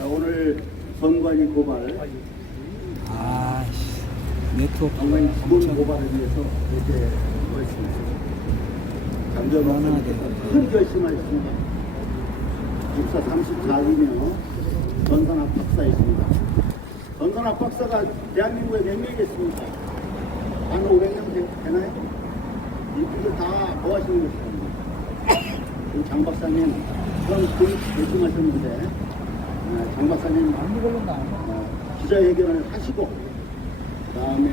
오늘 선관위 고발, 네트워크 선관위 기본 고발을 위해서 이렇게 했습니다. 장전원께서 큰 결심하였습니다. 입사 34기며 전산학 박사이십니다. 전산학 박사가 대한민국에 몇 명 있습니까? 한 500명 되나요? 이분들 다 뭐 하시는 것입니까? 장 박사님 그런 결심하셨는데 장 박사님 기자회견을 하시고 그 다음에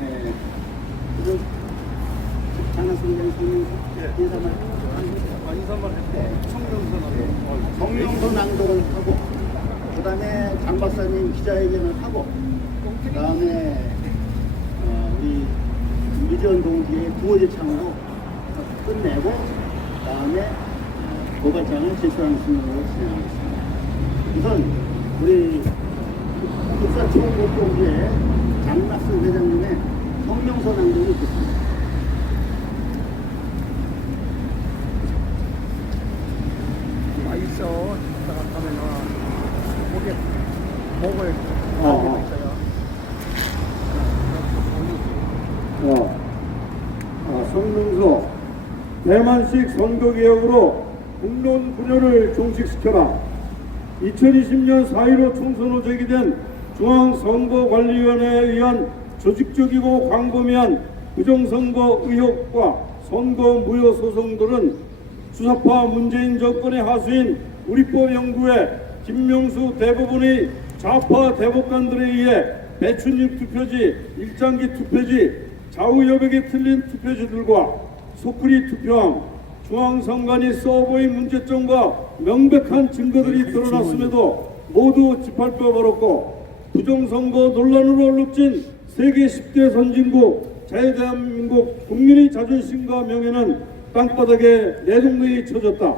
장학생장 인사말 할 때 성명서 낭독을 하고 그 다음에 장 박사님 기자회견을 하고 그 다음에 우리 이재원 동지의 구호제창으로 끝내고 그 다음에 고발장을 제출하는 순으로 진행하겠습니다. 우선 우리 국사총국공부의 장낙스 회장님의 성명서 낭독이 있겠습니다. 있어. 이따가 가면은 목에 목을 달고 있어요. 성명서 대만식 선거개혁으로 국론 분열을 종식시켜라. 2020년 4.15 총선 후 제기된 중앙선거관리위원회에 의한 조직적이고 광범위한 부정선거 의혹과 선거 무효 소송들은 수사파 문재인 정권의 하수인 우리법 연구회 김명수 대법원의 좌파 대법관들에 의해 배춧잎 투표지, 일장기 투표지, 좌우 여백이 틀린 투표지들과 소쿠리 투표함, 중앙선관위 서버의 문제점과 명백한 증거들이 드러났음에도 모두 짓밟혀버렸고 부정선거 논란으로 얼룩진 세계 10대 선진국 자유대한민국 국민의 자존심과 명예는 땅바닥에 내동댕이 쳐졌다.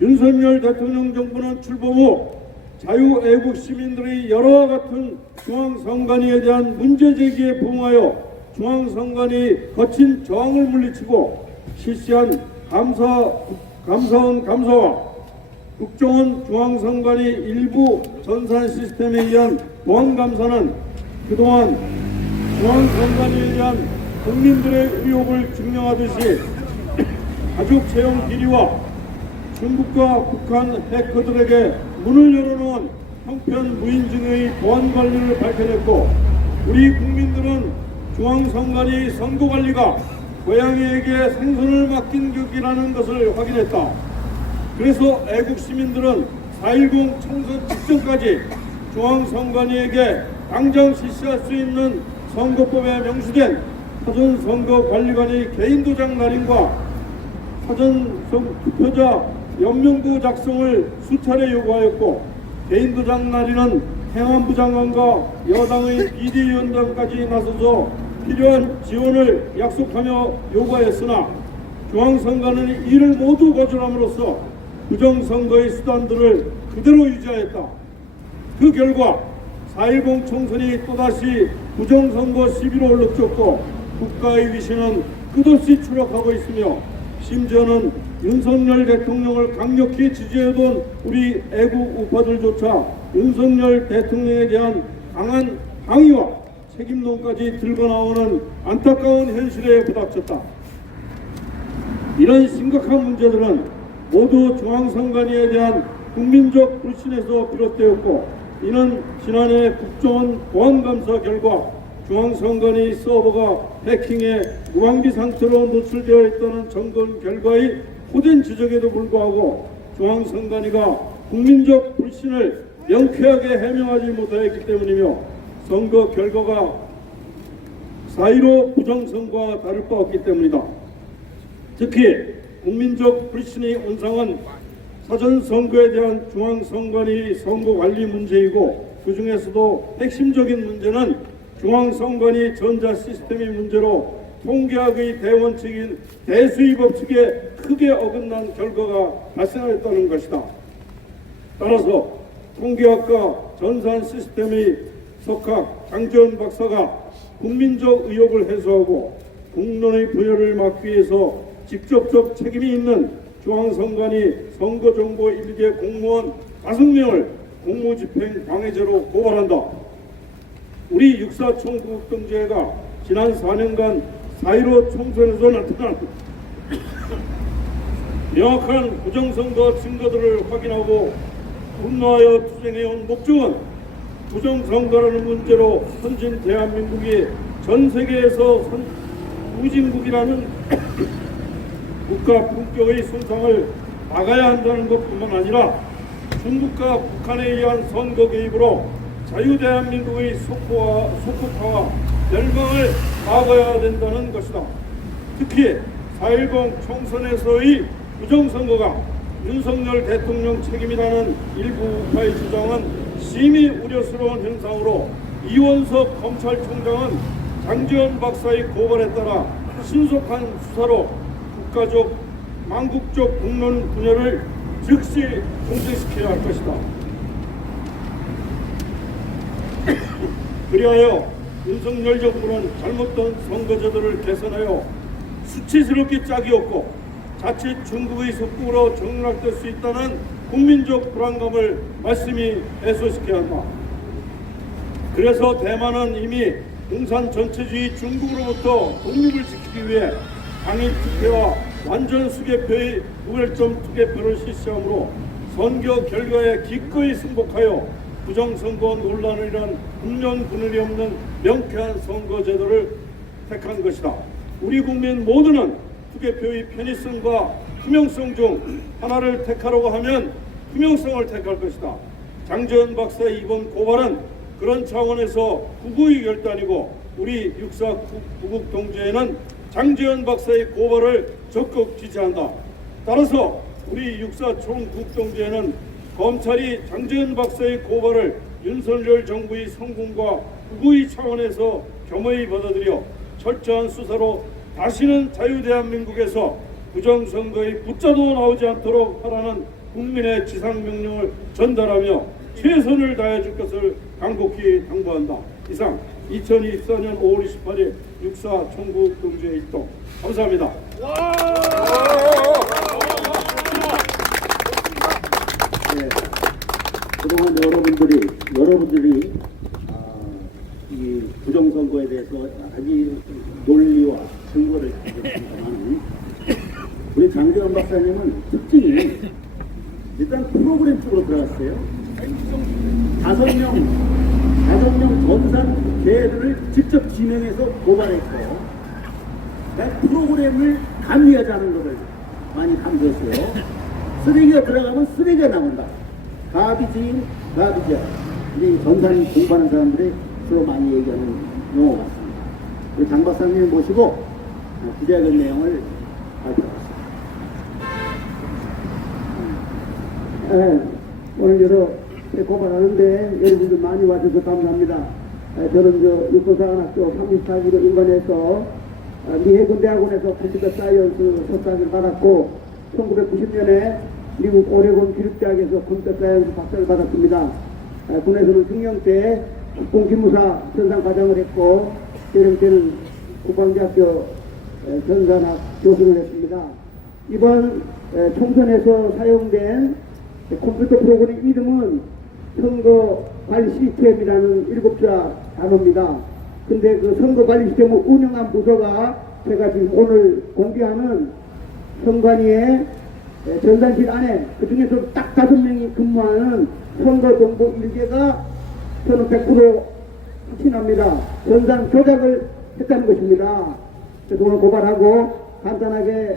윤석열 대통령 정부는 출범 후 자유애국 시민들의 여러와 같은 중앙선관위에 대한 문제제기에 부응하여 중앙선관위 거친 저항을 물리치고 실시한 감사원 감사와 국정원 중앙선관위 일부 전산 시스템에 의한 보안감사는 그동안 중앙선관위에 대한 국민들의 의혹을 증명하듯이 가족 채용 비리와 중국과 북한 해커들에게 문을 열어놓은 형편 무인증의 보안 관리를 밝혀냈고 우리 국민들은 중앙선관위 선거관리가 고양이에게 생선을 맡긴 격이라는 것을 확인했다. 그래서 애국시민들은 4.10 총선 직전까지 중앙선관위에게 당장 실시할 수 있는 선거법에 명시된 사전선거관리관의 개인도장 날인과 사전투표자 연명부 작성을 수차례 요구하였고 개인도장 날인은 행안부 장관과 여당의 비대위원장까지 나서서 필요한 지원을 약속하며 요구하였으나 중앙선관위는 이를 모두 거절함으로써 부정선거의 수단들을 그대로 유지하였다. 그 결과 4.10 총선이 또다시 부정선거 시비로 얼룩졌고 국가의 위신은 끝없이 추락하고 있으며 심지어는 윤석열 대통령을 강력히 지지해온 우리 애국 우파들조차 윤석열 대통령에 대한 강한 항의와 책임론까지 들고 나오는 안타까운 현실에 부닥쳤다. 이런 심각한 문제들은 모두 중앙선관위에 대한 국민적 불신에서 비롯되었고 이는 지난해 국정원 보안감사 결과 중앙선관위 서버가 해킹에 무방비 상태로 노출되어 있다는 점검 결과의 호된 지적에도 불구하고 중앙선관위가 국민적 불신을 명쾌하게 해명하지 못하였기 때문이며 선거 결과가 4.15 부정선거와 다를 바 없기 때문이다. 특히 국민적 불신의 온상은 사전선거에 대한 중앙선관위 선거관리 문제이고 그 중에서도 핵심적인 문제는 중앙선관위 전자시스템의 문제로 통계학의 대원칙인 대수의 법칙에 크게 어긋난 결과가 발생하였다는 것이다. 따라서 통계학과 전산시스템의 석학 장재원 박사가 국민적 의혹을 해소하고 국론의 부여를 막기 위해서 직접적 책임이 있는 중앙선관위 선거정보 1개 공무원 5명을 공무집행 방해죄로 고발한다. 우리 육사 총국 등재가 지난 4년간 4.15 총선에서 나타난 명확한 부정선거 증거들을 확인하고 분노하여 투쟁해온 목적은 부정선거라는 문제로 선진 대한민국이 전 세계에서 후진국이라는 국가 품격의 손상을 막아야 한다는 것뿐만 아니라 중국과 북한에 의한 선거 개입으로 자유대한민국의 속국화와 멸망을 막아야 된다는 것이다. 특히 4.10 총선에서의 부정선거가 윤석열 대통령 책임이라는 일부 우파의 주장은 심히 우려스러운 현상으로 이원석 검찰총장은 장지원 박사의 고발에 따라 신속한 수사로 국가적 망국적 공론 분열을 즉시 종식시켜야 할 것이다. 그리하여 윤석열 정부는 잘못된 선거제도를 개선하여 수치스럽게 짝이 없고 자칫 중국의 속국으로 정락될 수 있다는 국민적 불안감을 말씀히 해소시켜야 한다. 그래서 대만은 이미 공산 전체주의 중국으로부터 독립을 지키기 위해 당일 투표와 완전 수개표의 무결점 투개표를 실시하므로 선거 결과에 기꺼이 승복하여 부정선거 논란을 일한 분명분열이 없는 명쾌한 선거제도를 택한 것이다. 우리 국민 모두는 투개표의 편의성과 투명성 중 하나를 택하라고 하면 투명성을 택할 것이다. 장지원 박사의 이번 고발은 그런 차원에서 국우의 결단이고 우리 육사 구국 동지회는 장지원 박사의 고발을 적극 지지한다. 따라서 우리 육사 총국동지회는 검찰이 장지원 박사의 고발을 윤석열 정부의 성공과 국우의 차원에서 겸허히 받아들여 철저한 수사로 다시는 자유대한민국에서 부정선거의 붙자도 나오지 않도록 하라는 국민의 지상명령을 전달하며 최선을 다해줄 것을 간곡히 당부한다. 이상 2024년 5월 28일 육사 총국동지회 일동 감사합니다. 네, 그동안 여러분들이 이 부정선거에 대해서 아주 논리와 증거를 가졌습니다만 우리 장지원 박사님은 특징이 일단 프로그램 쪽으로 들어갔어요. 5명 전산 개를 직접 지명해서 고발했고 프로그램을 감리하자는 것을 많이 감지했어요. 쓰레기가 들어가면 쓰레기가 나온다. 가비지인 가비지야. 우리 전산 공부하는 사람들이 주로 많이 얘기하는 용어 같습니다. 우리 장 박사님 모시고 기자회견 내용을 발표하겠습니다. 오늘 여러 고발하는데 여러분들 많이 와주셔서 감사합니다. 저는 육군사관학교 34기로 인관해서 미해군대학원에서 컴퓨터 사이언스 석사를 받았고 1990년에 미국 오레곤 기술대학에서 컴퓨터 사이언스 박사를 받았습니다. 군에서는 승령 때 국공기무사 전산과정을 했고 재령 때는 국방대학교 전산학 교수를 했습니다. 이번 총선에서 사용된 컴퓨터 프로그램 이름은 선거 관리 시스템이라는 7자 단어입니다. 근데 그 선거 관리 시스템을 운영한 부서가 제가 지금 오늘 공개하는 선관위의 전산실 안에 그 중에서 딱 5명이 근무하는 선거정보 일개가 저는 100% 확신합니다. 전산 조작을 했다는 것입니다. 그래서 오늘 고발하고 간단하게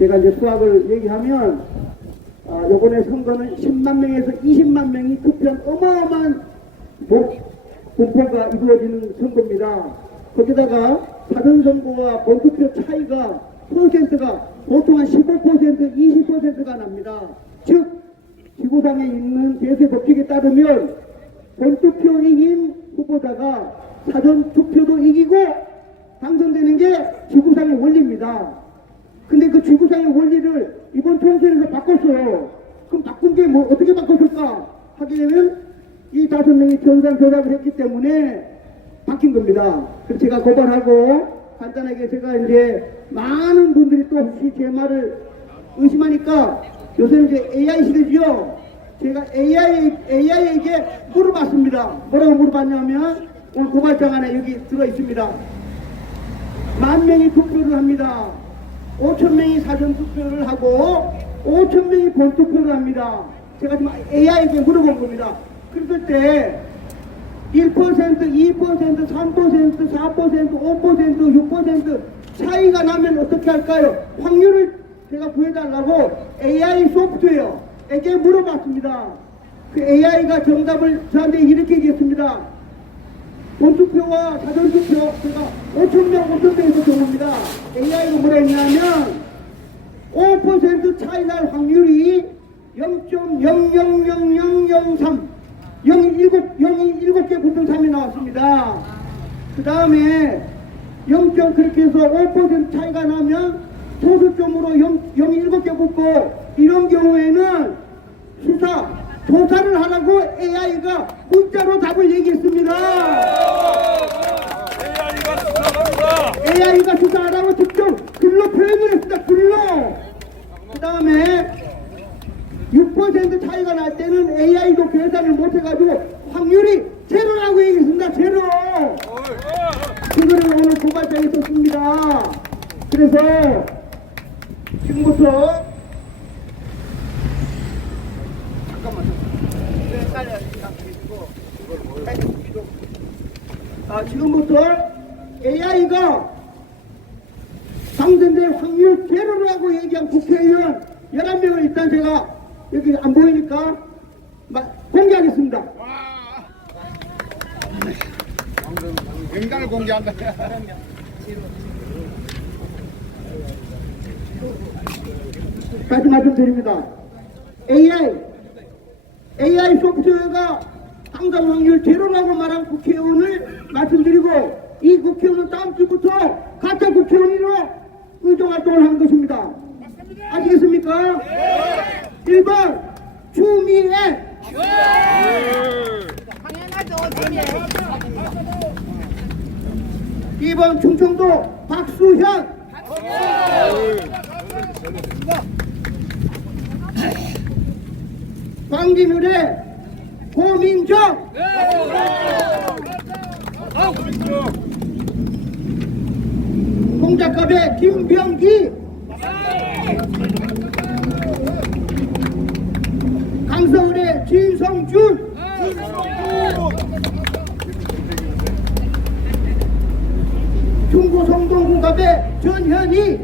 제가 이제 수학을 얘기하면 요번에 선거는 10만 명에서 20만 명이 투표한 어마어마한 분포가 이루어지는 선거입니다. 거기다가 사전선거와 본투표 차이가 퍼센트가 보통 한 15%, 20%가 납니다. 즉 지구상에 있는 대세 법칙에 따르면 본투표 이긴 후보자가 사전투표도 이기고 당선되는 게 지구상의 원리입니다. 근데 그 지구상의 원리를 이번 총선에서 바꿨어요. 그럼 바꾼 게 뭐 어떻게 바꿨을까 하게 되면 이 5명이 전산 조작을 했기 때문에 바뀐 겁니다. 그래서 제가 고발하고 간단하게 제가 이제 많은 분들이 또 혹시 제 말을 의심하니까 요새는 이제 AI 시대지요. 제가 AI에게 물어봤습니다. 뭐라고 물어봤냐면 오늘 고발장 안에 여기 들어 있습니다. 10,000명이 투표를 합니다. 5,000명이 사전 투표를 하고 5,000명이 본 투표를 합니다. 제가 지금 AI에게 물어본 겁니다. 그랬을 때 1%, 2%, 3%, 4%, 5%, 6% 차이가 나면 어떻게 할까요? 확률을 제가 구해달라고 AI 소프트웨어에게 물어봤습니다. 그 AI가 정답을 저한테 이렇게 얘기했습니다. 본투표와 사전투표 제가 5,000명에서 정합니다. AI가 뭐라 했냐면 5% 차이 날 확률이 0.000003 0이 7개 붙은 3이 나왔습니다. 그 다음에 0. 그렇게 해서 5% 차이가 나면 소수점으로 0이 7개 붙고 이런 경우에는 조사를 하라고 AI가 문자로 답을 얘기했습니다. AI가 조사하라고 직접 글로 표현을 했습니다. 글로. 그 다음에 6% 차이가 날 때는 AI도 계산을 못해가지고 확률이 제로라고 얘기했습니다. 제로. 그거를 오늘 고발장에 썼습니다. 그래서 지금부터 지금부터 AI가 당선될 확률 제로라고 얘기한 국회의원 11명을 일단 제가 여기 안 보이니까 공개하겠습니다. 명단을 공개한다. 다시 말씀드립니다. AI 소프트웨어가 당선 확률 제로라고 말한 국회의원을 말씀드리고 이 국회의원은 다음 주부터 가짜 국회의원으로 의정활동을 하는 것입니다. 아시겠습니까? 네. 1번 추미애 당연하죠. 2번 충청도 박수현 광진을의 고민정 공작갑의 김병기 강서울의 진성준 중구 성동구갑의 전현희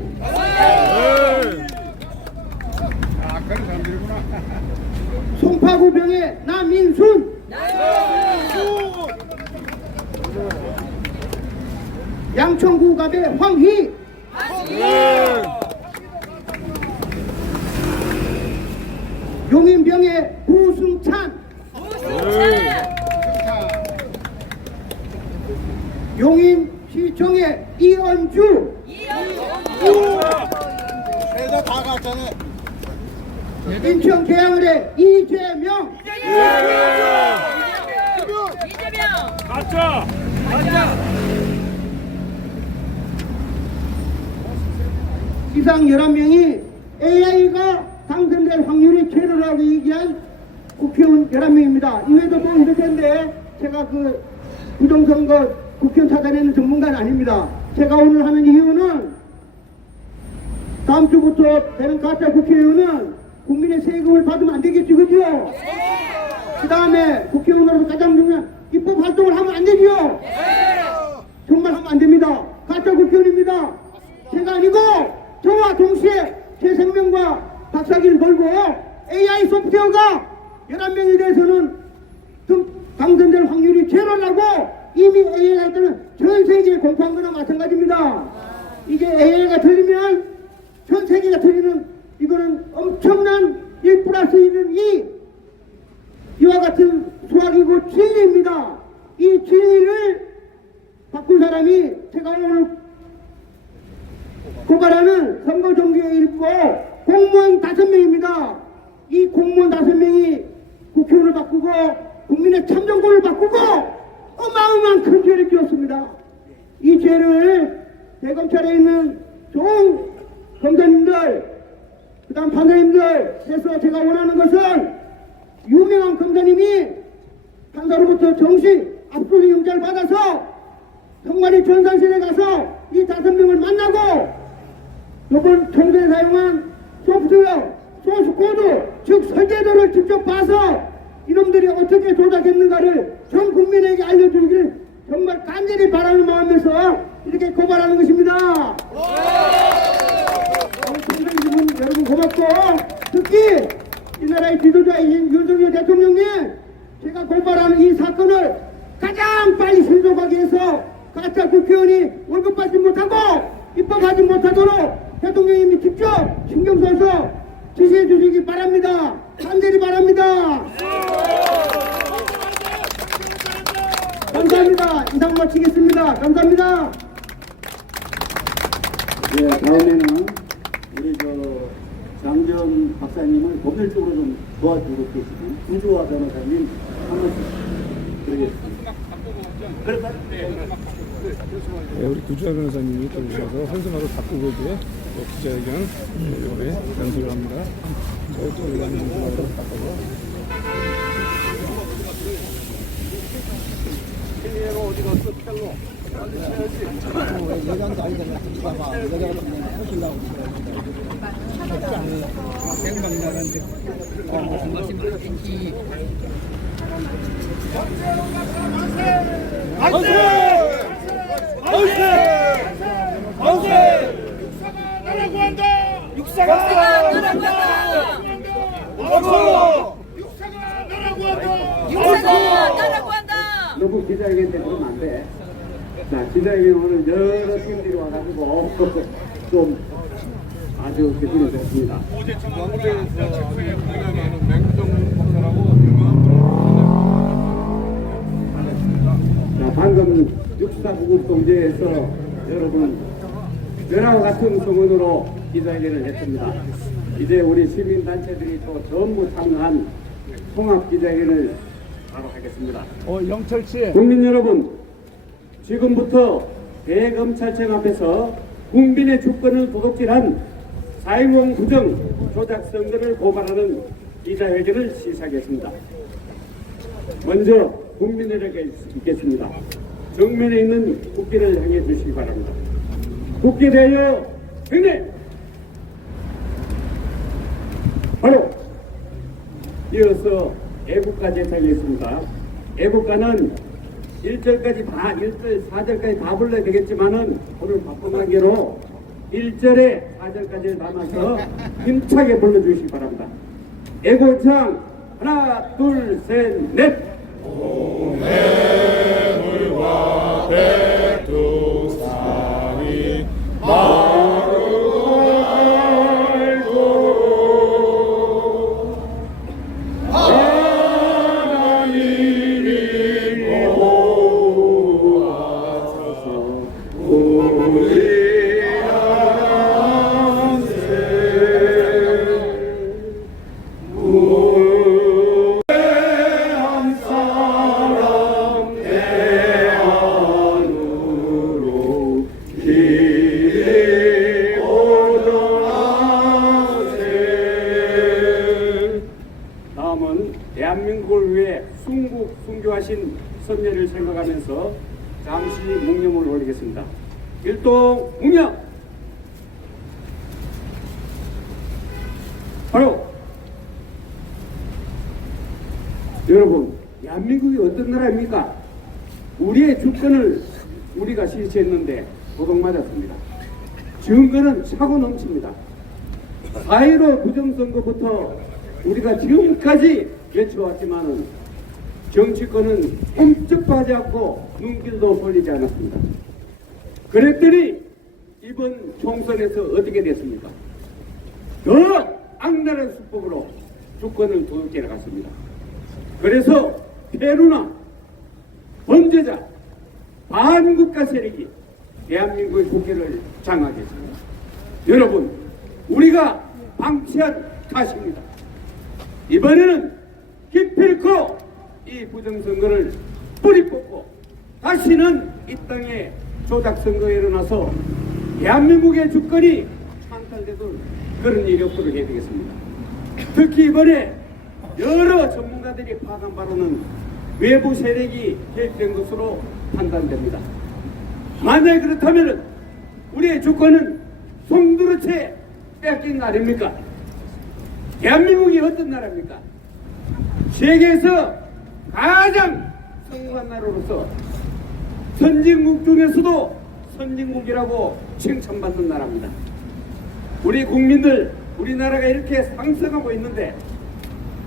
그런 사람들이구나. 송파구병의 남인순 양천구갑의 황희 용인병의 구승찬 용인시청의 이언주 세자 다 갔잖아. 인천 계양을의 이재명 가짜. 이상 11명이 AI가 당선될 확률이 제로라고 얘기한 국회의원 11명입니다. 이외에도 또 있을 텐데 제가 그 부정선거 국회의원 찾아내는 전문가는 아닙니다. 제가 오늘 하는 이유는 다음 주부터 되는 가짜 국회의원은 국민의 세금을 받으면 안 되겠죠, 그죠? 그 다음에 국회의원으로서 가장 중요한 입법 활동을 하면 안 되죠? 정말 하면 안 됩니다. 가짜 국회의원입니다. 제가 아니고 저와 동시에 제 생명과 박사기를 걸고 AI 소프트웨어가 11명에 대해서는 당선될 확률이 제로라고 이미 AI가 할 때는 전 세계에 공포한 거나 마찬가지입니다. 이게 AI가 틀리면 전 세계가 틀리는 이거는 엄청난 1+1은 2와 같은 수학이고 진리입니다. 이 진리를 바꾼 사람이 제가 오늘 고발하는 선거정규에 있고 공무원 5명입니다. 이 공무원 5명이 국회의원을 바꾸고 국민의 참정권을 바꾸고 어마어마한 큰 죄를 지었습니다. 이 죄를 대검찰에 있는 좋은 검사님들 그 다음 판사님들 해서 제가 원하는 것은 유명한 검사님이 판사로부터 정식 압수수색 영장을 받아서 성만이 전산실에 가서 이 5명을 만나고 이번 총선에 사용한 소프트웨어, 소스코드, 즉 설계도를 직접 봐서 이놈들이 어떻게 조작했는가를 전 국민에게 알려주길 정말 간절히 바라는 마음에서 이렇게 고발하는 것입니다. 총선주분 여러분 고맙고, 특히 이 나라의 지도자이신 윤석열 대통령님, 제가 고발하는 이 사건을 가장 빨리 신속하게 해서 가짜 국회의원이 월급 받지 못하고 입법하지 못하도록 대통령님이 직접 신경 써서 지시해 주시기 바랍니다. 간절히 바랍니다. 감사합니다. 이상 마치겠습니다. 감사합니다. 네, 다음에는 우리 장전 박사님을 법률적으로 좀 도와주고 계시는 구조화 변호사님 한 말씀 드리겠습니다. 그럴까요? 네, 우리 구주아 변호사님이 또 오셔서 선생하고 바꾸고 이제 또 기자회견 이번에 연설을 합니다. 저희 또 연설을 바꾸고. 너무 기자회견 때 그러면 안 돼. 자, 기자회견 오늘 여러 팀들이 와가지고 좀 아주 기분이 좋습니다. 자, 방금 6499 동제에서 여러분 전화와 같은 성원으로 기자회견을 했습니다. 이제 우리 시민단체들이 또 전부 참여한 통합기자회견을 바로 하겠습니다. 영철씨. 국민 여러분, 지금부터 대검찰청 앞에서 국민의 주권을 도둑질한 4.10 부정 조작 선거를 고발하는 기자회견을 시작하겠습니다. 먼저 국민들에게 있겠습니다. 정면에 있는 국기를 향해 주시기 바랍니다. 국기 대여 경례! 바로 이어서 애국가 제창하겠습니다. 애국가는 1절까지 1절, 4절까지 다 불러야 되겠지만은 오늘 바쁜 관계로 1절에 4절까지를 담아서 힘차게 불러주시기 바랍니다. 애국창 하나, 둘, 셋, 넷! 동해물과 백두산이 마르고 하나님이 보호하소서 우리 한세 한 사람 대안으로 길이 오전하세. 다음은 대한민국을 위해 순교하신 선녀를 생각하면서 잠시 묵념을 올리겠습니다. 일동 묵념! 바로 여러분, 대한민국이 어떤 나라입니까? 우리의 주권을 우리가 실시했는데 도둑맞았습니다. 증거는 차고 넘칩니다. 4.15 부정선거부터 우리가 지금까지 외쳐왔지만은 정치권은 꼼짝하지 않고 눈길도 돌리지 않았습니다. 그랬더니 이번 총선에서 어떻게 됐습니까? 더 악랄한 수법으로 주권을 도둑질해 갔습니다. 그래서 페루나 범죄자 반국가 세력이 대한민국의 국회를 장악했습니다. 여러분, 우리가 방치한 탓입니다. 이번에는 기필코 이 부정선거를 뿌리 뽑고 다시는 이 땅에 조작선거가 일어나서 대한민국의 주권이 창탈되도록 그런 일이 없도록 해야 되겠습니다. 특히 이번에 여러 전문가들이 파악한 바로는 외부 세력이 개입된 것으로 판단됩니다. 만약 그렇다면 우리의 주권은 송두리째 뺏긴 거 아닙니까? 대한민국이 어떤 나라입니까? 세계에서 가장 성공한 나라로서 선진국 중에서도 선진국이라고 칭찬받는 나라입니다. 우리 국민들, 우리나라가 이렇게 상승하고 있는데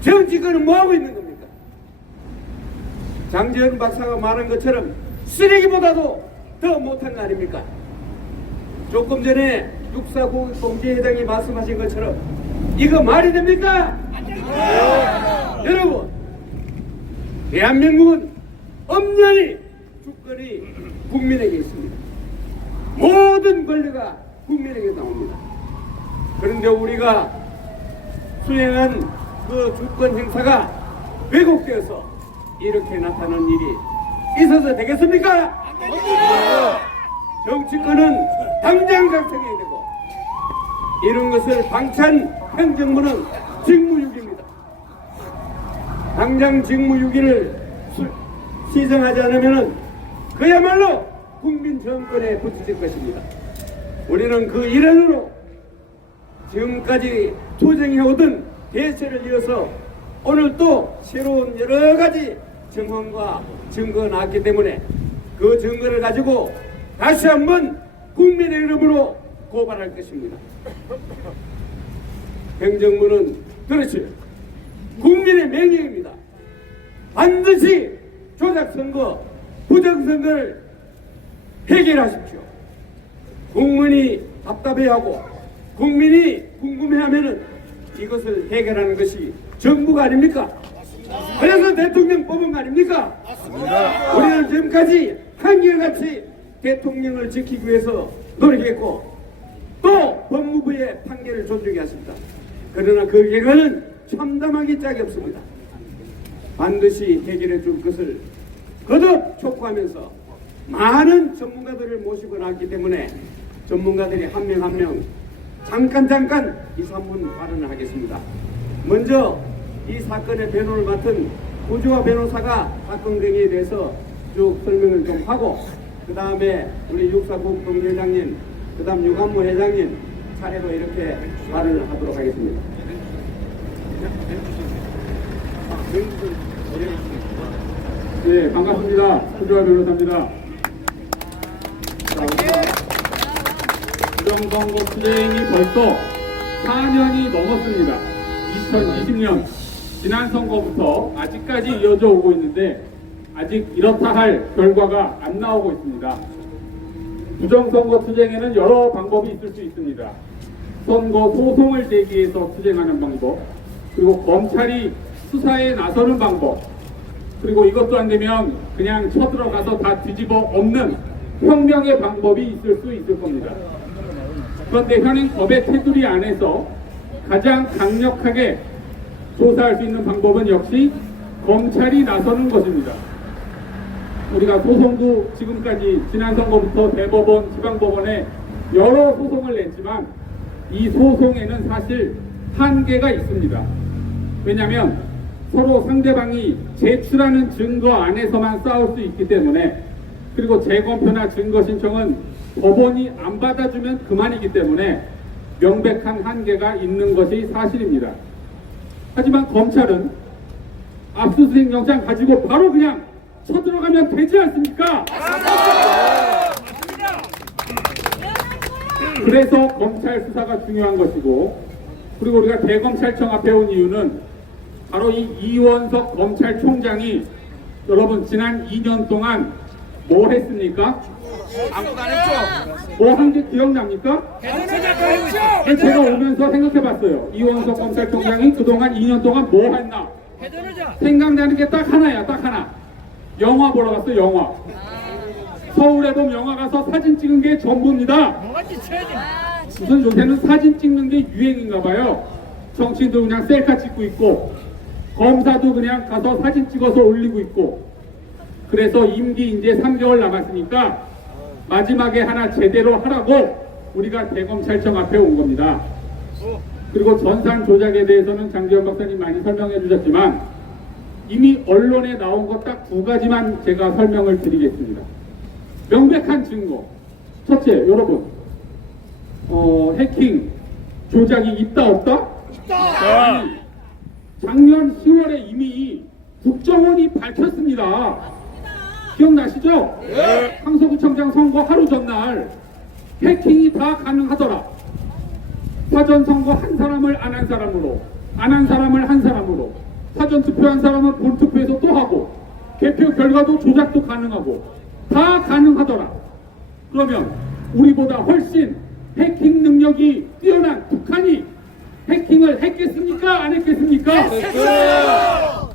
정치권은 뭐하고 있는 겁니까? 장재현 박사가 말한 것처럼 쓰레기보다도 더 못한 거 아닙니까? 조금 전에 육사공제회장이 말씀하신 것처럼 이거 말이 됩니까? 여러분, 대한민국은 엄연히 주권이 국민에게 있습니다. 모든 권리가 국민에게 나옵니다. 그런데 우리가 수행한 그 주권 행사가 왜곡되어서 이렇게 나타나는 일이 있어서 되겠습니까? 정치권은 당장 작성해야 되고 이런 것을 방치한 행정부는 직무유기입니다. 당장 직무유기를 시정하지 않으면 그야말로 국민 정권에 붙일 것입니다. 우리는 그 일환으로 지금까지 투쟁해오던 대세를 이어서 오늘 또 새로운 여러 가지 정황과 증거가 나왔기 때문에 그 증거를 가지고 다시 한번 국민의 이름으로 고발할 것입니다. 행정부는 그렇지 국민의 명예입니다. 반드시 조작선거, 부정선거를 해결하십시오. 국민이 답답해하고 국민이 궁금해하면은 이것을 해결하는 것이 정부가 아닙니까? 그래서 대통령 뽑은 거 아닙니까? 우리는 지금까지 한결같이 대통령을 지키기 위해서 노력했고 또 법무부의 판결을 존중해야 합니다. 그러나 그 결과는 참담하기 짝이 없습니다. 반드시 해결해 줄 것을 거듭 촉구하면서 많은 전문가들을 모시고 나왔기 때문에 전문가들이 한 명 한 명 잠깐 2, 3분 발언을 하겠습니다. 먼저 이 사건의 변호를 맡은 구주화 변호사가 사건 경위에 대해서 쭉 설명을 좀 하고 그 다음에 우리 육사국동 회장님, 그 다음 유관무 회장님 차례로 이렇게 발언을 하도록 하겠습니다. 네, 반갑습니다. 구주화 변호사입니다. 부정선거 투쟁이 벌써 4년이 넘었습니다. 2020년 지난 선거부터 아직까지 이어져 오고 있는데 아직 이렇다 할 결과가 안 나오고 있습니다. 부정선거 투쟁에는 여러 방법이 있을 수 있습니다. 선거 소송을 제기해서 투쟁하는 방법, 그리고 검찰이 수사에 나서는 방법, 그리고 이것도 안 되면 그냥 쳐들어가서 다 뒤집어 엎는 혁명의 방법이 있을 수 있을 겁니다. 그런데 현행 법의 테두리 안에서 가장 강력하게 조사할 수 있는 방법은 역시 검찰이 나서는 것입니다. 우리가 소송도 지금까지 지난 선거부터 대법원, 지방법원에 여러 소송을 냈지만 이 소송에는 사실 한계가 있습니다. 왜냐하면 서로 상대방이 제출하는 증거 안에서만 싸울 수 있기 때문에, 그리고 재검표나 증거 신청은 법원이 안 받아주면 그만이기 때문에 명백한 한계가 있는 것이 사실입니다. 하지만 검찰은 압수수색 영장 가지고 바로 그냥 쳐들어가면 되지 않습니까? 그래서 검찰 수사가 중요한 것이고, 그리고 우리가 대검찰청 앞에 온 이유는 바로 이 이원석 검찰총장이 여러분 지난 2년 동안 뭐 했습니까? 아무도 안 했죠? 뭐 한 게 기억납니까? 제가 오면서 생각해봤어요. 이원석 검찰총장이 그동안 2년 동안 뭐 했나? 생각나는 게 딱 하나야, 딱 하나. 영화 보러 갔어, 영화. 서울에 봄 영화 가서 사진 찍은 게 전부입니다. 무슨 요새는 사진 찍는 게 유행인가 봐요. 정치인도 그냥 셀카 찍고 있고, 검사도 그냥 가서 사진 찍어서 올리고 있고. 그래서 임기 이제 3개월 남았으니까 마지막에 하나 제대로 하라고 우리가 대검찰청 앞에 온 겁니다. 그리고 전산 조작에 대해서는 장지현 박사님 많이 설명해 주셨지만 이미 언론에 나온 것 딱 두 가지만 제가 설명을 드리겠습니다. 명백한 증거. 첫째, 여러분, 해킹 조작이 있다 없다? 있다. 작년 10월에 이미 국정원이 밝혔습니다. 기억나시죠? 네. 강서구청장 선거 하루 전날 해킹이 다 가능하더라. 사전 선거 한 사람을 안 한 사람으로, 안 한 사람을 한 사람으로, 사전 투표한 사람은 본 투표에서 또 하고, 개표 결과도 조작도 가능하고, 다 가능하더라. 그러면 우리보다 훨씬 해킹 능력이 뛰어난 북한이 해킹을 했겠습니까? 안 했겠습니까? 했어요!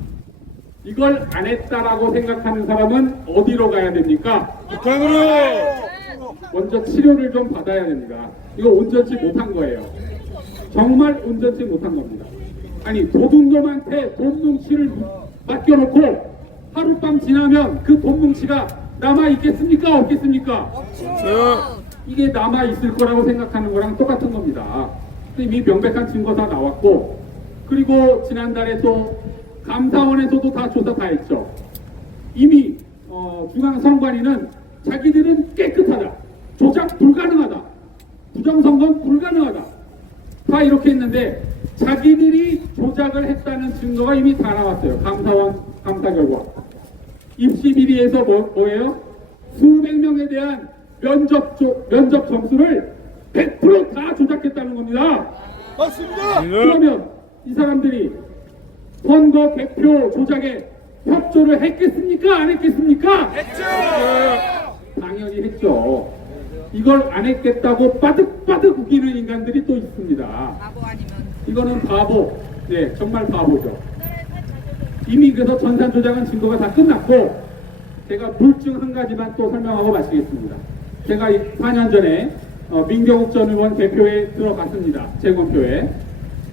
이걸 안 했다라고 생각하는 사람은 어디로 가야 됩니까? 북한으로! 먼저 치료를 좀 받아야 됩니다. 이거 온전치 못한 거예요. 정말 온전치 못한 겁니다. 아니, 도둑놈한테 돈 뭉치를 맡겨놓고 하룻밤 지나면 그 돈 뭉치가 남아있겠습니까? 없겠습니까? 이게 남아있을 거라고 생각하는 거랑 똑같은 겁니다. 이미 명백한 증거 다 나왔고, 그리고 지난달에 또 감사원에서도 다 조사 다 했죠. 이미 중앙선관위는 자기들은 깨끗하다, 조작 불가능하다, 부정선거는 불가능하다, 다 이렇게 했는데 자기들이 조작을 했다는 증거가 이미 다 나왔어요. 감사원 감사 결과. 입시 비리에서 뭐예요? 수백 명에 대한 면접 점수를 100% 다 조작했다는 겁니다. 맞습니다. 그러면 이 사람들이 선거 개표 조작에 협조를 했겠습니까? 안 했겠습니까? 했죠. 당연히 했죠. 이걸 안 했겠다고 빠득빠득 우기는 인간들이 또 있습니다. 바보 아니면 이거는 바보. 네, 정말 바보죠. 이미 그래서 전산 조작은 증거가 다 끝났고, 제가 물증 한 가지만 또 설명하고 마치겠습니다. 제가 4년 전에 민경욱 전 의원 대표에 들어갔습니다. 재검표에.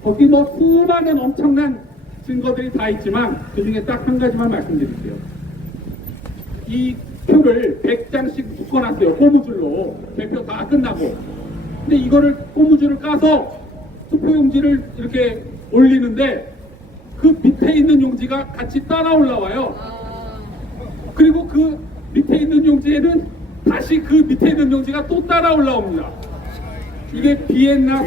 거기 뭐 수많은 엄청난 증거들이 다 있지만 그 중에 딱 한 가지만 말씀드릴게요. 이 표를 100장씩 묶어놨어요. 고무줄로. 대표 다 끝나고. 근데 이거를 고무줄을 까서 투표용지를 이렇게 올리는데 그 밑에 있는 용지가 같이 따라 올라와요. 그리고 그 밑에 있는 용지에는 다시 그 밑에 있는 용지가 또 따라 올라옵니다. 이게 비엔나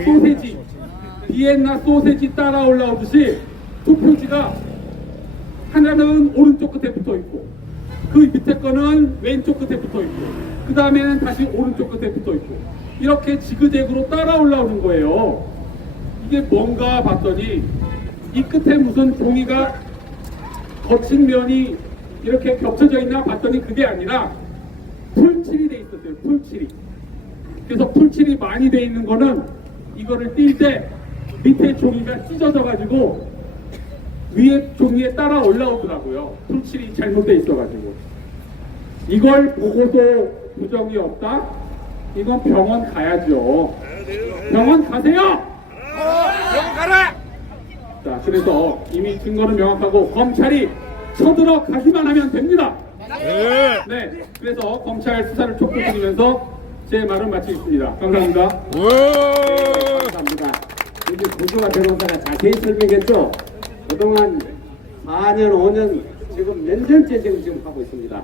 소세지 따라 올라오듯이 투표지가 하나는 오른쪽 끝에 붙어 있고, 그 밑에 거는 왼쪽 끝에 붙어 있고, 그 다음에는 다시 오른쪽 끝에 붙어 있고, 이렇게 지그재그로 따라 올라오는 거예요. 이게 뭔가 봤더니 이 끝에 무슨 종이가 거친 면이 이렇게 겹쳐져 있나 봤더니 그게 아니라 풀칠이 돼 있었어요. 풀칠이. 그래서 풀칠이 많이 돼 있는 거는 이거를 띌 때 밑에 종이가 찢어져 가지고 위에 종이에 따라 올라오더라고요. 풀칠이 잘못돼 있어 가지고. 이걸 보고도 부정이 없다? 이건 병원 가야죠. 병원 가세요. 병원 가라. 자, 그래서 이미 증거는 명확하고 검찰이 쳐들어가기만 하면 됩니다. 네, 그래서 검찰 수사를 촉구드리면서 제 말을 마치겠습니다. 감사합니다. 감사합니다. 이제 구조가 변호사가 자세히 설명했죠. 그동안 4년, 5년, 지금 몇 년째 지금 하고 있습니다.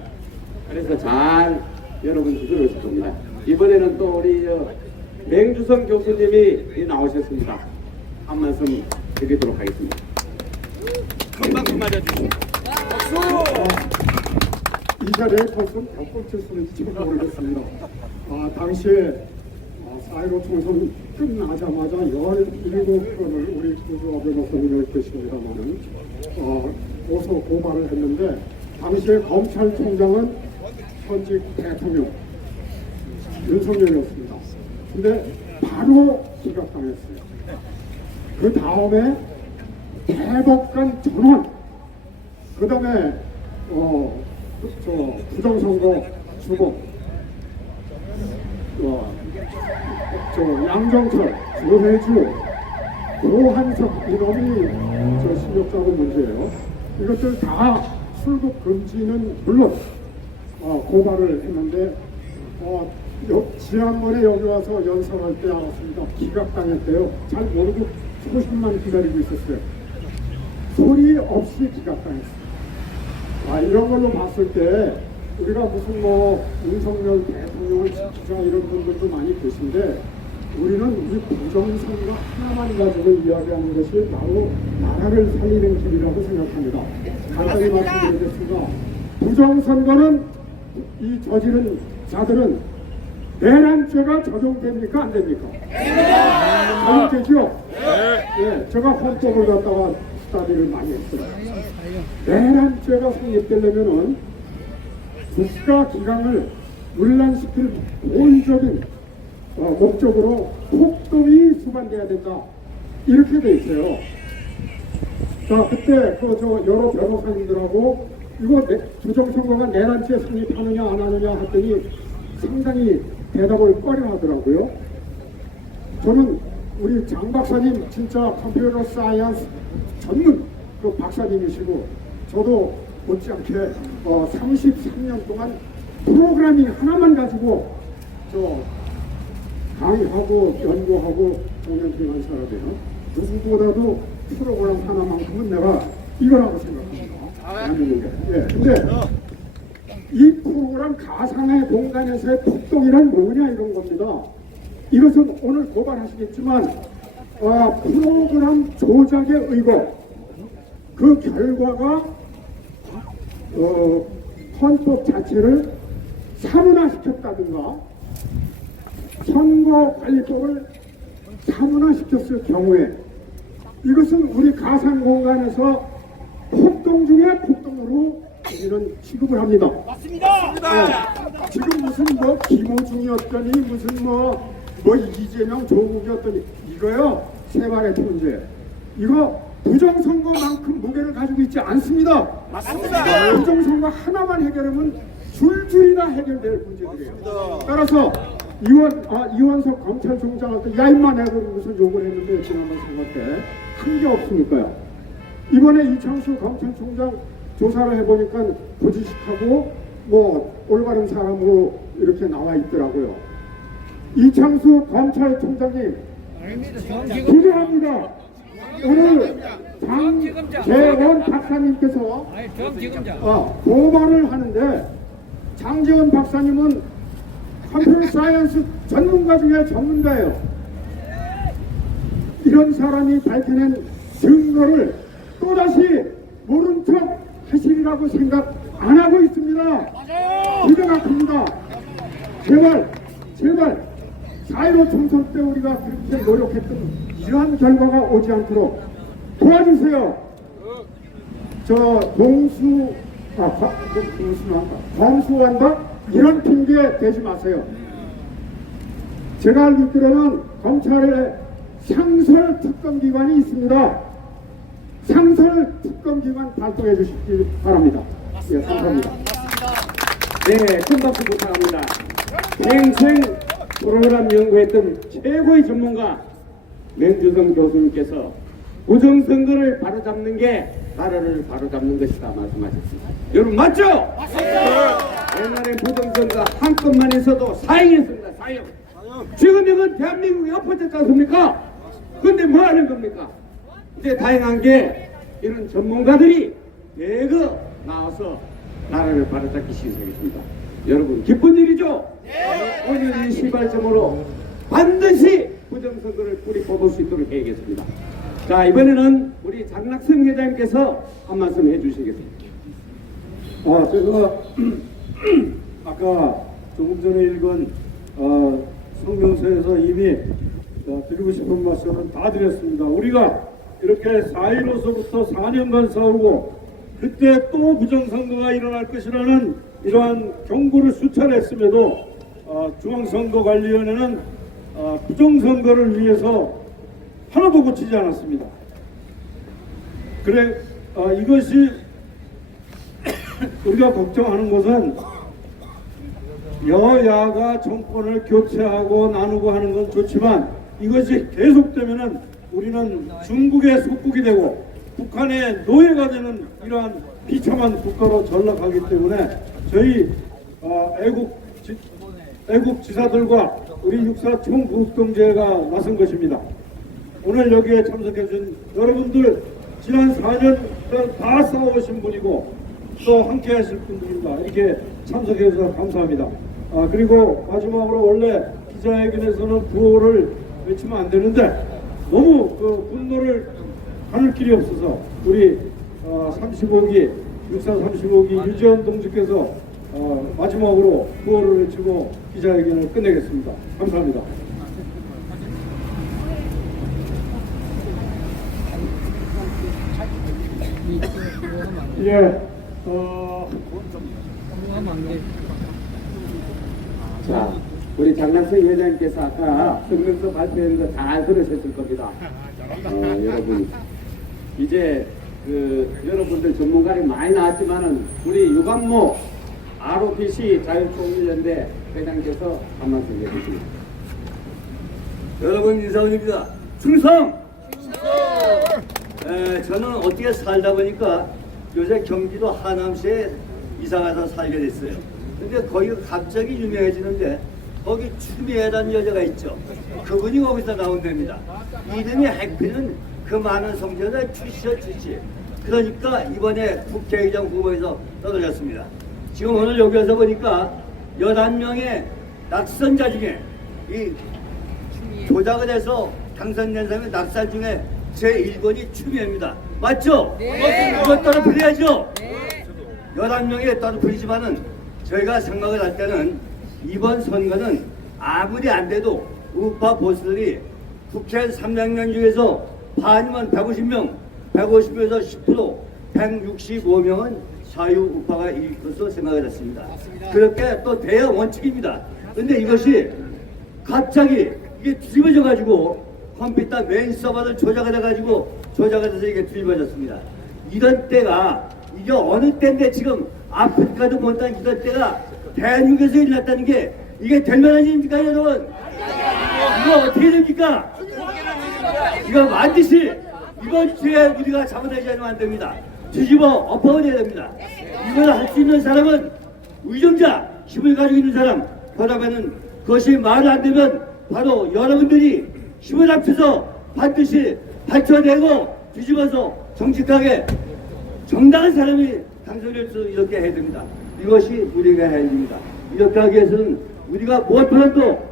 그래서 잘 여러분 들으실 겁니다. 이번에는 또 우리 맹주성 교수님이 나오셨습니다. 한 말씀 드리도록 하겠습니다. 금방 맞아주시오. 이 자리에 벌써 몇 번째 소리인지 모르겠습니다. 당시에 4.15 총선 끝나자마자 17건을 우리 구조와 변호사님이 계십니다만은 고소 고발을 했는데, 당시에 검찰총장은 현직 대통령 윤석열이었습니다. 근데 바로 기각당했어요. 그 다음에 대법관 전원, 그 다음에 부정선거 주범, 양정철, 조혜주, 고한석 이놈이 실력자금 문제예요. 이것들 다 출국 금지는 물론 고발을 했는데 지난번에 여기 와서 연설할 때 알았습니다. 기각당했대요. 잘 모르고 소식만 기다리고 있었어요. 소리 없이 기각당했어요. 이런 걸로 봤을 때 우리가 무슨 뭐 윤석열 대통령을 지키자 이런 분들도 많이 계신데 우리는 이 부정선거 하나만 가지고 이야기하는 것이 바로 나라를 살리는 길이라고 생각합니다. 간단히 말씀드리겠습니다. 부정선거는 이 저지른 자들은 내란죄가 적용됩니까? 안 됩니까? 적용되죠? 네, 제가 헌법을 갖다가 스타디를 많이 했어요. 내란죄가 성립되려면은 국가 기강을 문란시킬 본적인 목적으로 폭동이 수반돼야 된다. 이렇게 돼 있어요. 자, 그때 여러 변호사님들하고 이거 부정선거가 내란죄 성립하느냐 안 하느냐 했더니 상당히 대답을 꺼려 하더라고요. 저는 우리 장 박사님 진짜 컴퓨터 사이언스 전문 그 박사님이시고 저도 못지않게 33년 동안 프로그래밍 하나만 가지고 저 강의하고 연구하고 공연진한 사람이에요. 누구보다도 프로그램 하나만큼은 내가 이거라고 생각합니다. 예. 근데 이 프로그램 가상의 공간에서의 폭동이란 뭐냐 이런 겁니다. 이것은 오늘 고발하시겠지만 프로그램 조작의 의혹 그 결과가 헌법 자체를 사문화시켰다든가 선거관리법을 사문화시켰을 경우에 이것은 우리 가상공간에서 폭동 중에 폭동으로 우리는 취급을 합니다. 맞습니다. 지금 무슨 뭐 김호중이었더니 무슨 뭐 이재명 조국이었더니 이거요 세발의 통제 이거 부정선거만큼 무게를 가지고 있지 않습니다. 맞습니다. 부정선거 하나만 해결하면 줄줄이 다 해결될 문제들이에요. 따라서 이원석 검찰총장한테 야 임마 내가 무슨 욕을 했는데 지난번 선거 때 한 게 없으니까요. 이번에 이창수 검찰총장 조사를 해보니까 고지식하고 뭐 올바른 사람으로 이렇게 나와 있더라고요. 이창수 검찰총장님 기대합니다. 오늘 장재원 박사님께서 고발을 하는데 장재원 박사님은 컴퓨터 사이언스 전문가 중에 전문가예요. 이런 사람이 밝혀낸 증거를 또다시 모른 척 하시리라고 생각 안 하고 있습니다. 기대가 큽니다. 제발 4.15 총선 때 우리가 그렇게 노력했던 이러한 결과가 오지 않도록 도와주세요. 검수한다? 이런 핑계 대지 마세요. 제가 알기로는 검찰에 상설 특검기관이 있습니다. 상설 특검기관 발동해 주시기 바랍니다. 예, 감사합니다. 네, 큰 박수 부탁합니다. 평생 프로그램 연구했던 최고의 전문가 맹주성 교수님께서 부정선거를 바로잡는 게 나라를 바로잡는 것이다 말씀하셨습니다. 여러분 맞죠? 맞습니다. 옛날에 부정선거 한 건만 있어도 사형했습니다. 사형. 지금 이건 대한민국이 엎어졌지 않습니까? 근데 뭐 하는 겁니까? 이제 다행한 게 이런 전문가들이 대거 나와서 나라를 바로잡기 시작했습니다. 여러분 기쁜 일이죠? 네. 오늘 이 시발점으로 반드시 부정선거를 뿌리 뽑을 수 있도록 해야겠습니다. 자, 이번에는 우리 장낙성 회장님께서 한 말씀 해주시겠습니다. 제가 아까 조금 전에 읽은 성명서에서 이미 드리고 싶은 말씀은 다 드렸습니다. 우리가 이렇게 4.15서부터 4년간 싸우고 그때 또 부정선거가 일어날 것이라는 이러한 경고를 수차례했음에도 중앙선거관리위원회는 부정선거를 위해서 하나도 고치지 않았습니다. 그래 이것이 우리가 걱정하는 것은 여야가 정권을 교체하고 나누고 하는 건 좋지만 이것이 계속되면은 우리는 중국의 속국이 되고 북한의 노예가 되는 이러한 비참한 국가로 전락하기 때문에 저희 애국 지사들과 우리 육사 총부국동제가 나선 것입니다. 오늘 여기에 참석해 준 여러분들 지난 4년간 다 싸워오신 분이고 또 함께 하실 분들입니다. 이렇게 참석해 주셔서 감사합니다. 그리고 마지막으로 원래 기자회견에서는 구호를 외치면 안 되는데 너무 그 분노를 가눌 길이 없어서 우리 35기 육사 35기 유지원 동지께서 마지막으로 구호를 외치고 기자회견을 끝내겠습니다. 감사합니다. 예, 자, 우리 장남성 회장님께서 아까 성명서 발표한 거 잘 들으셨을 겁니다. 여러분, 이제 여러분들 전문가들이 많이 나왔지만은 우리 유관모 ROTC 자유총연대 회장님께서 한 말씀 해주십니다. 여러분 인사드립니다. 충성! 저는 어떻게 살다 보니까 요새 경기도 하남시에 이사가서 살게 됐어요. 근데 거기가 갑자기 유명해지는데 거기 추미애라는 여자가 있죠. 그분이 거기서 나온답니다. 이름이 해피는 그 많은 성적을 출시. 그러니까 이번에 국회의장 후보에서 떨어졌습니다. 지금 오늘 여기 와서 보니까 11명의 낙선자 중에 이 조작을 해서 당선된 사람의 낙선 중에 제1번이 추미애입니다. 맞죠? 네. 이거 떨어뜨려야죠? 네. 11명에 떨어뜨리지만은 저희가 생각을 할 때는 이번 선거는 아무리 안 돼도 우파 보수들이 국회 300명 중에서 반이면 150명, 150명에서 10%, 165명은 자유우파가 이길 것으로 생각을 했습니다. 그렇게 또 돼야 원칙입니다. 근데 이것이 갑자기 이게 뒤집어져 가지고 컴퓨터 메인 서버를 조작을 해가지고 조작을 해서 이게 뒤집어졌습니다. 이런 때가 이게 어느 때인데 지금 아프리카도 못한 이런 때가 대한민국에서 일어났다는 게 이게 될 만한 일입니까 여러분? 이거 어떻게 됩니까? 이거 반드시 이번 주에 우리가 잡아내지 않으면 안 됩니다. 뒤집어 엎어내야 됩니다. 이걸 할 수 있는 사람은 의정자, 힘을 가지고 있는 사람, 그러면은 그것이 말 안 되면 바로 여러분들이 힘을 합쳐서 반드시 발전되고 뒤집어서 정직하게 정당한 사람이 당선될 수 이렇게 해야 됩니다. 이것이 우리가 해야 됩니다. 이렇게 하기 위해서는 우리가 무엇보다도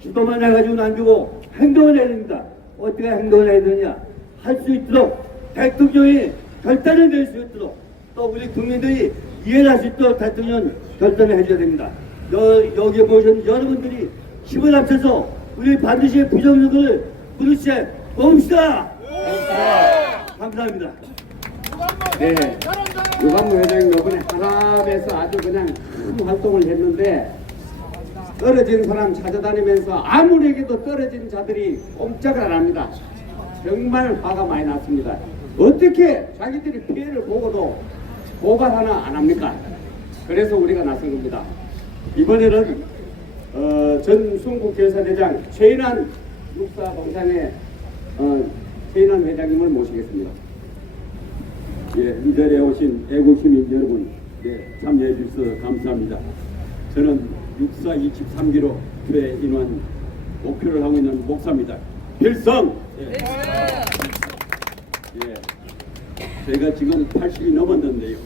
기도만 해가지고는 안 되고 행동을 해야 됩니다. 어떻게 행동을 해야 되느냐? 할 수 있도록 대통령이 결단을 낼 수 있도록 또 우리 국민들이 이해를 할 수 있도록 대통령 결단을 해줘야 됩니다. 여기에 모신 여러분들이 힘을 합쳐서 우리 반드시 부정선거를 부르시에 봅시다. 감사합니다. 네, 유관모 회장님 이번에 하남에서 아주 그냥 큰 활동을 했는데 떨어진 사람 찾아다니면서 아무에게도 떨어진 자들이 꼼짝을 안 합니다. 정말 화가 많이 났습니다. 어떻게 자기들이 피해를 보고도 고발 하나 안 합니까? 그래서 우리가 나선 겁니다. 이번에는 전 순국교사대장 최인환 육사동산의 최인환 회장님을 모시겠습니다. 예, 이 자리에 오신 애국시민 여러분, 참여해 주셔서 감사합니다. 저는 육사 23기로 퇴임한 목표를 하고 있는 목사입니다. 필성! 제가 지금 80이 넘었는데요.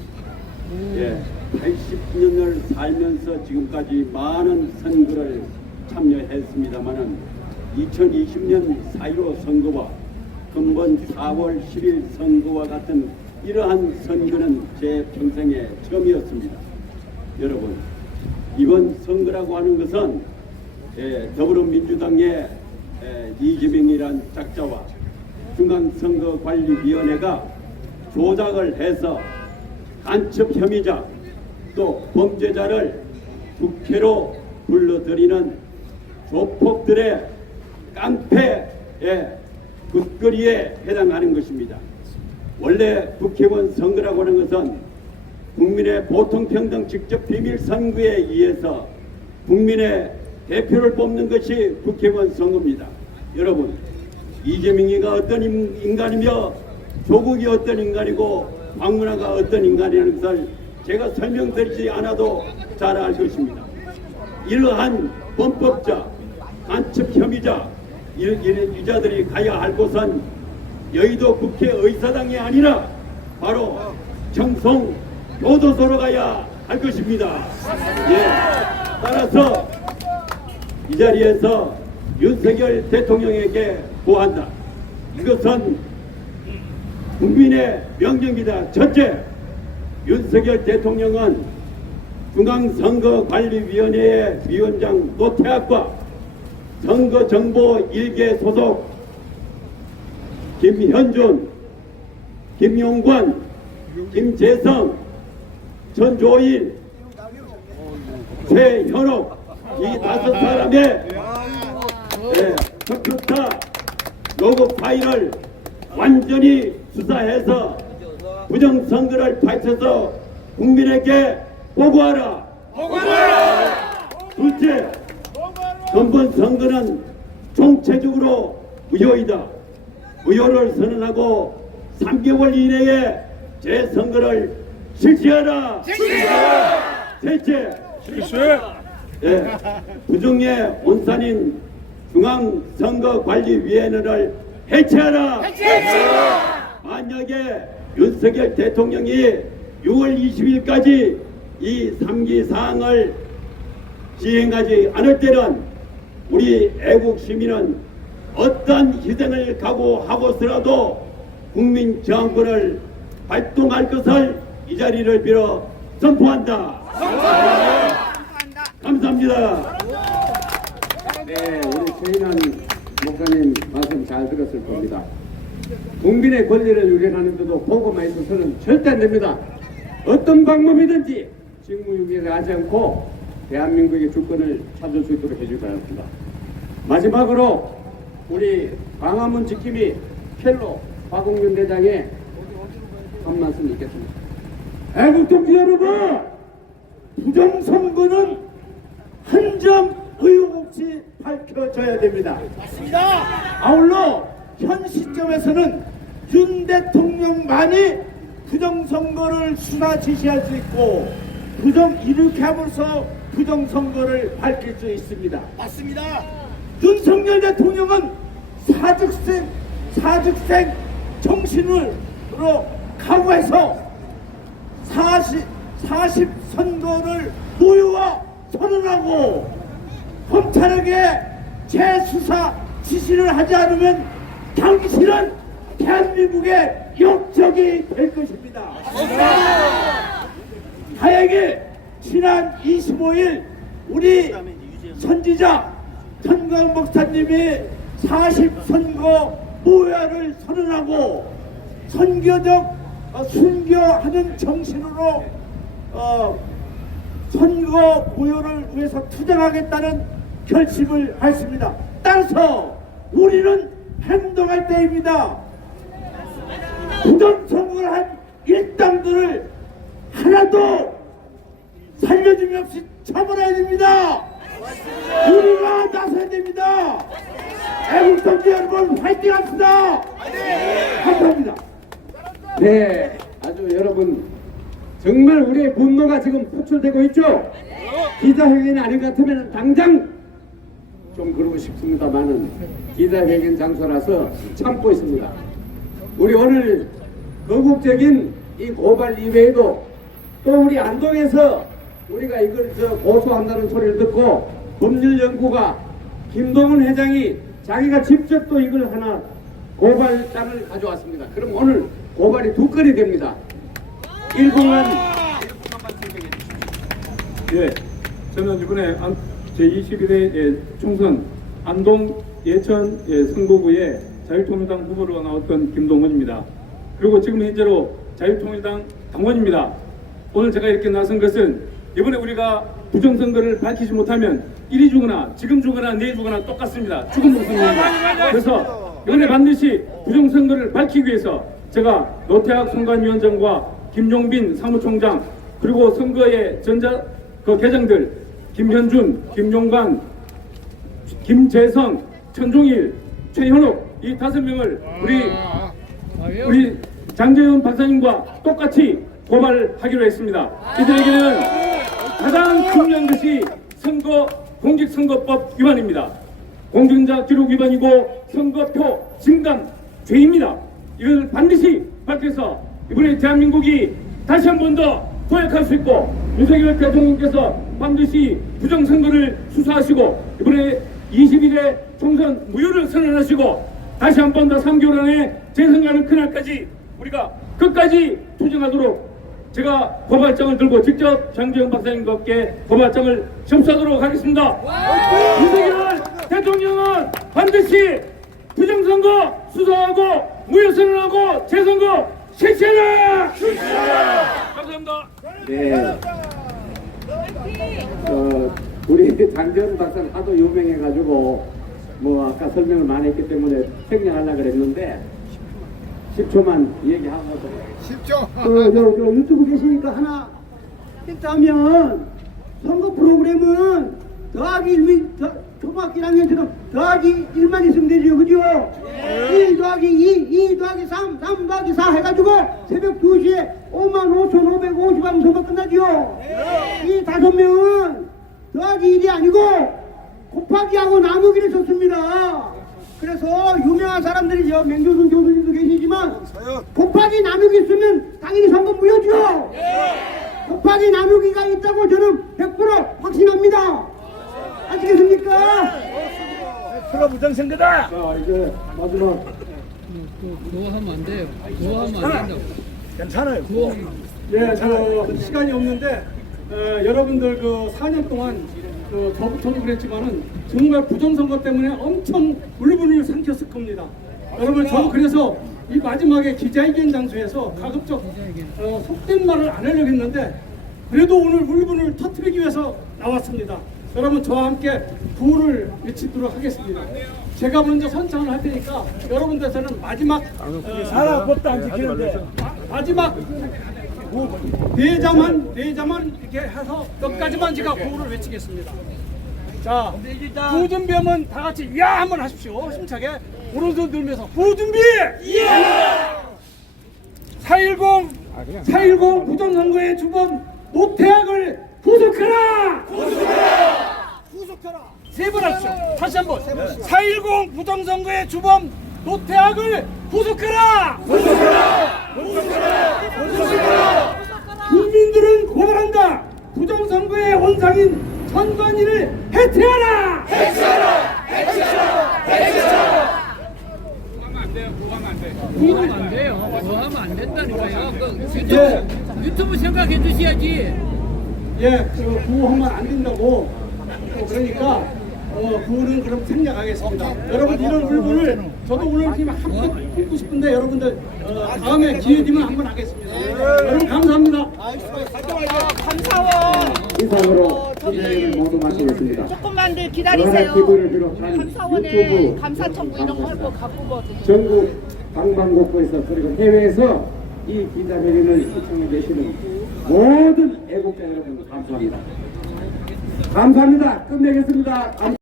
80년을 살면서 지금까지 많은 선거를 참여했습니다만은 2020년 4.15 선거와 금번 4월 10일 선거와 같은 이러한 선거는 제 평생에 처음이었습니다. 여러분, 이번 선거라고 하는 것은 더불어민주당의 이재명이란 작자와 중앙선거관리위원회가 조작을 해서 간첩 혐의자 또 범죄자를 국회로 불러들이는 조폭들의 깡패의 굿거리에 해당하는 것입니다. 원래 국회의원 선거라고 하는 것은 국민의 보통평등 직접 비밀 선거에 의해서 국민의 대표를 뽑는 것이 국회의원 선거입니다. 여러분, 이재명이가 어떤 인간이며 조국이 어떤 인간이고 박문화가 어떤 인간이라는 것을 제가 설명드리지 않아도 잘 알 것입니다. 이러한 범법자, 간첩 혐의자, 유자들이 가야 할 곳은 여의도 국회 의사당이 아니라 바로 청송 교도소로 가야 할 것입니다. 예. 따라서 이 자리에서 윤석열 대통령에게 구한다. 이것은 국민의 명령입니다. 첫째, 윤석열 대통령은 중앙선거관리위원회의 위원장 노태악과 선거정보 1개 소속 김현준, 김용관, 김재성, 전조일, 최현옥 이 5사람의 컴퓨터 로그 파일을 완전히 수사해서 부정선거를 밝혀서 국민에게 보고하라. 둘째, 전번 선거는 총체적으로 무효이다. 무효를 선언하고 3개월 이내에 재선거를 실시하라. 셋째, 부정의 온산인 중앙선거관리위원회를 해체하라. 만약에 윤석열 대통령이 6월 20일까지 이 3기 사항을 시행하지 않을 때는 우리 애국 시민은 어떤 희생을 각오하고서라도 국민 저항권을 발동할 것을 이 자리를 빌어 선포한다. 감사합니다. 네, 우리 최인환 목사님 말씀 잘 들었을 겁니다. 국민의 권리를 유린하는데도 보고만 있어서는 절대 안 됩니다. 어떤 방법이든지 직무유기를 하지 않고 대한민국의 주권을 찾을 수 있도록 해줄 것 같습니다. 마지막으로 우리 광화문 지킴이 켈로 박홍균 대장의 한 말씀 읽겠습니다. 애국동지 여러분, 부정선거는 한 점 의혹 없이 밝혀져야 됩니다. 맞습니다. 아울러 현 시점에서는 윤 대통령만이 부정선거를 수사 지시할 수 있고 이렇게 함으로써 부정선거를 밝힐 수 있습니다. 맞습니다. 윤석열 대통령은 사직생 정신으로 각오해서 40 선거를 무효화 선언하고 검찰에게 재수사 지시를 하지 않으면 당신은 대한민국의 역적이 될 것입니다. 다행히 지난 25일 우리 선지자 전광 목사님이 40선거 무효화를 선언하고 선거적 순교하는 정신으로 선거 무효를 위해서 투쟁하겠다는 결심을 했습니다. 따라서 우리는 행동할 때입니다. 부정선거를 한 일당들을 하나도 살려줌이 없이 처벌해야 됩니다. 우리가 나서야 됩니다. 애국동지 여러분 화이팅 합시다. 감사합니다. 네, 아주 여러분 정말 우리의 분노가 지금 표출되고 있죠. 기자회견이 아닌 것 같으면 당장 좀 그러고 싶습니다만은 기자회견 장소라서 참고 있습니다. 우리 오늘 거국적인 이 고발 이외에도 또 우리 안동에서 우리가 이걸 고소한다는 소리를 듣고 법률연구가 김동훈 회장이 자기가 직접 또 이걸 하나 고발장을 가져왔습니다. 그럼 오늘 고발이 2건이 됩니다. 1분만 설명해 주십시오. 예, 저는 이번에 제21회 총선 안동 예천 선거구에 자유통일당 후보로 나왔던 김동훈입니다. 그리고 지금 현재로 자유통일당 당원입니다. 오늘 제가 이렇게 나선 것은 이번에 우리가 부정선거를 밝히지 못하면 이리 죽거나 지금 죽거나 내일 죽거나 똑같습니다. 죽은 목숨입니다. 그래서 이번에 반드시 부정선거를 밝히기 위해서 제가 노태악 선관위원장과 김용빈 사무총장 그리고 선거의 계장들 김현준, 김용관, 김재성, 천종일, 최현옥 이 5명을 우리 장재현 박사님과 똑같이 고발하기로 했습니다. 이들에게는 가장 중요한 것이 공직선거법 위반입니다. 공직자 기록 위반이고 선거표 증감 죄입니다. 이걸 반드시 밝혀서 이번에 대한민국이 다시 한 번 더 도약할 수 있고 윤석열 대통령께서 반드시 부정선거를 수사하시고 이번에 20일에 총선 무효를 선언하시고 다시 한 번 더 3개월 안에 재선 가는 그날까지 우리가 끝까지 투쟁하도록 제가 고발장을 들고 직접 장재영 박사님과 함께 고발장을 접수하도록 하겠습니다. 윤석열 대통령은 반드시 부정선거 수사하고 무효 선언하고 재선거 실시하라! 감사합니다. 네. 우리 장재원 박사는 하도 유명해가지고 뭐 아까 설명을 많이 했기 때문에 생략하려고 그랬는데 10초만 얘기하고 10초. 유튜브 계시니까 하나 힌트하면 선거 프로그램은 더하기 1미 초등학교 1학년처럼 더하기 1만 있으면 되죠, 그죠? 1 더하기 2, 2 더하기 3, 3 더하기 4 해가지고 새벽 2시에 55,550 하면 선거 끝나죠? 이 5명은 더하기 1이 아니고 곱하기하고 나누기를 썼습니다. 그래서 유명한 사람들이 맹조순 교수님도 계시지만 곱하기 나누기 쓰면 당연히 선거 무효죠. 곱하기 나누기가 있다고 저는 100% 확신합니다. 아시겠습니까? 프로 부정선거다. 자, 이제 마지막 그거 하면 안 돼요. 그거 하면 안 된다고. 괜찮아요. 예, 저 시간이 없는데 여러분들 그 4년 동안 저부터도 그랬지만은 정말 부정선거 때문에 엄청 울분을 삼켰을 겁니다. 여러분 저도 그래서 이 마지막에 기자회견 장소에서 가급적 속된 말을 안 하려고 했는데 그래도 오늘 울분을 터뜨리기 위해서 나왔습니다. 여러분 저와 함께 구호를 외치도록 하겠습니다. 제가 먼저 선창을 할 테니까 여러분들께서는 마지막 나라 법도 안 지키는데. 마지막 대자만 이렇게 해서 끝까지만 제가 구호를 외치겠습니다. 자, 구호 준비하면 다 같이 야 한번 하십시오. 힘차게 오른손 들면서 구호 준비. 예. 4.10 부정선거의 주범 노태악을 구속하라. 세 번 하십시오. 다시 한번. 4.10 부정선거의 주범 노태악을 구속하라. 국민들은 고발한다. 부정선거의 원상인 선관위를 해체하라. 그거 하면 안 돼요. 그거 하면 안 된다니까요. 유튜브 생각해 주셔야지. 예, 구호하면 안 된다고. 그러니까 구호는 그럼 생략하겠습니다. 여러분 이런 울분을 저도 오늘 팀 한번 듣고 싶은데 여러분들 다음에 기회 되면 한번 하겠습니다. 여러분 감사합니다. 감사원 이상으로 기자회견을 모두 마치겠습니다. 조금만 더 기다리세요. 기부를 비롯한 감사원에 유튜브 감사 청구 이런 거 하고 갖고 전국 방방곡곡에서 그리고 해외에서 이 기자회견을 시청해 계시는 모든 애국자 여러분 감사합니다. 감사합니다. 끝내겠습니다.